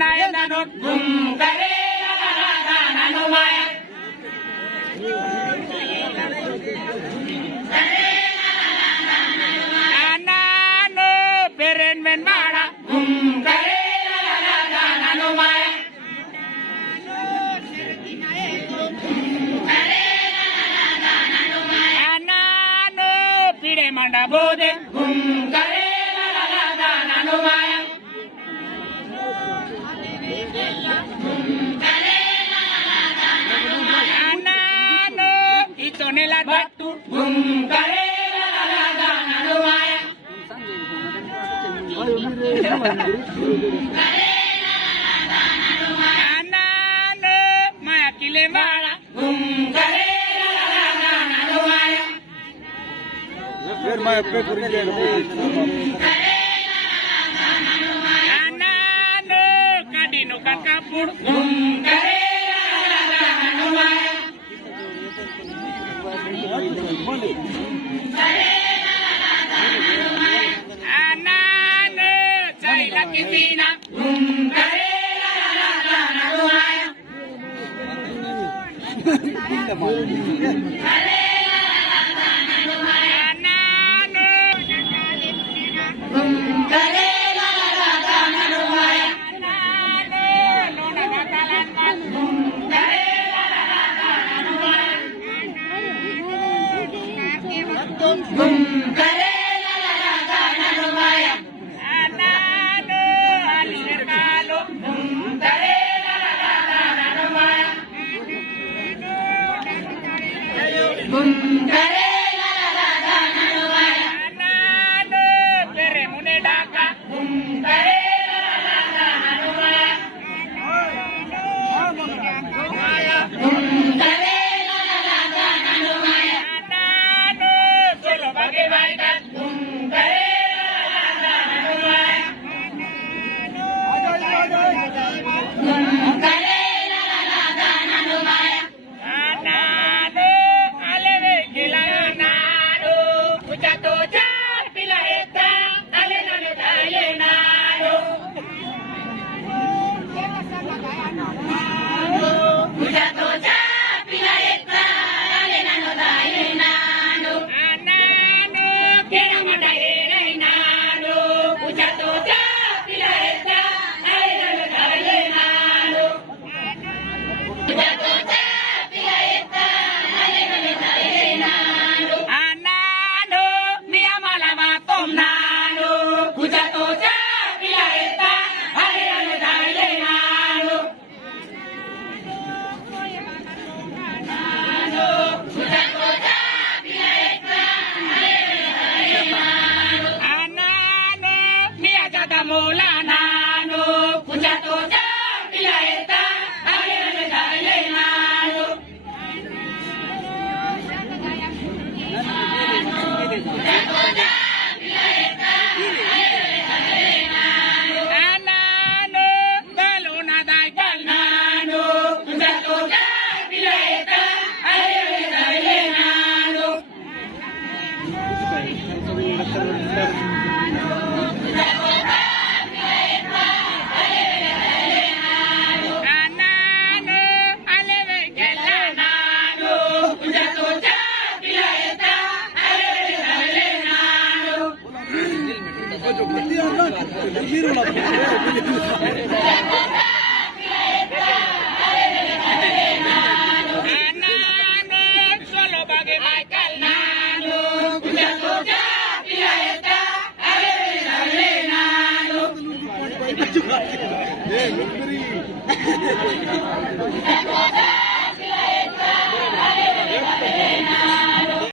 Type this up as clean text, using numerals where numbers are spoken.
naik nanut kare nanu maya ananu peren men mara kare nanu maya ananu pide manda bode kare nanu maya ananu itu nelat batu kare nanu maya ananu maya kile mara kare nanu maya ananu kadino kan kapur kare nanu maya ananu cai lakitina kare nanu maya ananu kare nanu maya ananu nona bakalan mas kare nanu maya kare nanu maya ananu alisir kalu kare nanu maya kare nanu maya ananu peremune daka kare nanu maya kare nanu maya ananu solo bagai baikan kare nanu maya kare nanu maya ananu aleve kilananu ujato pila eta ale nanu dale nanu ujato pila eta ale nanu dale nanu ananu kena madare nanu ujato pila eta ale nanu dale nanu ujato pila eta ale nanu dale nanu ananu niya malama tom nanu ujato pila eta ale nanu dale nanu ananu niya jada mola nanu ujato pila eta ale nanu dale nanu ananu baluna daikal nanu ujato pila eta ale nanu dale nanu ananu aleve kella nanu ujato pila eta ale nanu dale nanu ananu solo bagai baikal nanu ujato pila eta ale nanu dale nanu